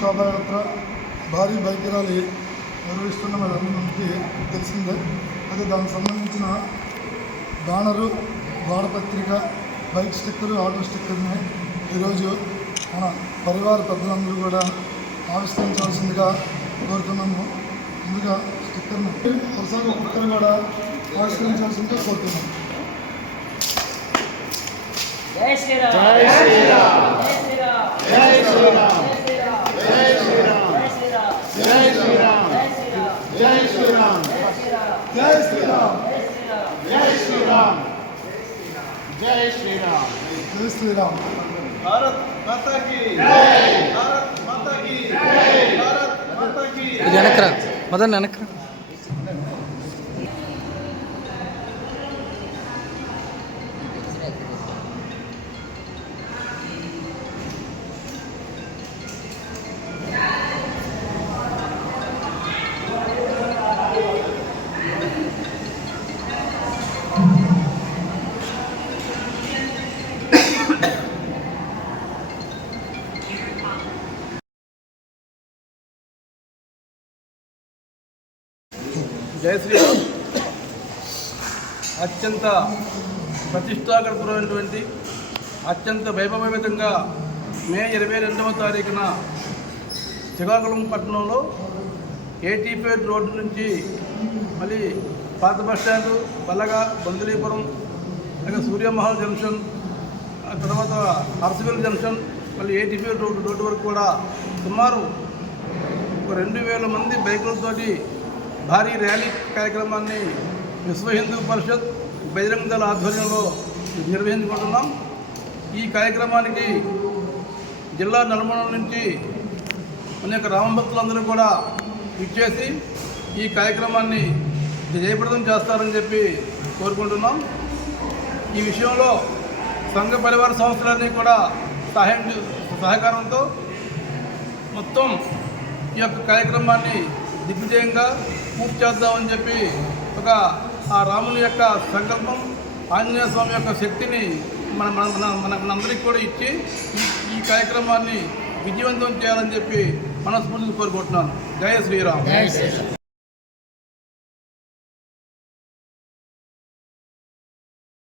శోభాయాత్ర భారీ bike rally నిర్వహిస్తున్న మనకి తెలిసిందే. అదే దానికి సంబంధించిన బ్యానరు గోడపత్రిక బైక్ స్టిక్కరు ఆటో స్టిక్కర్ని ఈరోజు మన పరివార పెద్దలందరూ కూడా ఆవిష్కరించాల్సిందిగా కోరుతున్నాము. ముందుగా స్టిక్కర్ను ప్రసాద్ ఒక్కరు కూడా ఆవిష్కరించాల్సిందిగా కోరుతున్నాము. జై శ్రీరామ్. జై శ్రీరామ్ జై శ్రీరామ్. జై శ్రీరామ్. జై శ్రీరామ్. జై శ్రీరామ్. భారత్ మాతాకి భారత్ మాతాకి భారత్ మాతాకి ఇది వెనక్రా మదన్ వెనక్రా జై శ్రీరామ్ అత్యంత ప్రతిష్టాకరమైనటువంటి అత్యంత వైభవమితంగా మే ఇరవై రెండవ తారీఖున శ్రీకాకుళం పట్టణంలో ఏటీపీ రోడ్డు నుంచి మళ్ళీ పాత బస్ బల్లగా పల్లగా బందులీపురం అలాగే సూర్యమహల్ జంక్షన్ ఆ తర్వాత అరసవెల్ జంక్షన్ మళ్ళీ ఏటీపీ రోడ్డు రోడ్డు వరకు కూడా సుమారు ఒక రెండు వేల మంది బైకులతోటి భారీ ర్యాలీ కార్యక్రమాన్ని విశ్వ హిందూ పరిషత్ బహిరంగ దళ ఆధ్వర్యంలో నిర్వహించుకుంటున్నాం. ఈ కార్యక్రమానికి జిల్లా నలుమూల నుంచి అనేక రామభక్తులందరూ కూడా ఇచ్చేసి ఈ కార్యక్రమాన్ని జయప్రదం చేస్తారని చెప్పి కోరుకుంటున్నాం. ఈ విషయంలో సంఘ పరివార సంస్థలన్నీ కూడా సహాయం సహకారంతో మొత్తం ఈ యొక్క కార్యక్రమాన్ని దిగ్విజయంగా పూర్తి చేద్దామని చెప్పి ఒక ఆ రాముని యొక్క సంకల్పం ఆంజనేయ స్వామి యొక్క శక్తిని మన మన మన మన మనందరికీ కూడా ఇచ్చి ఈ ఈ కార్యక్రమాన్ని విజయవంతం చేయాలని చెప్పి మనస్ఫూర్తిగా కోరుకుంటున్నాను. జయ శ్రీరామ్.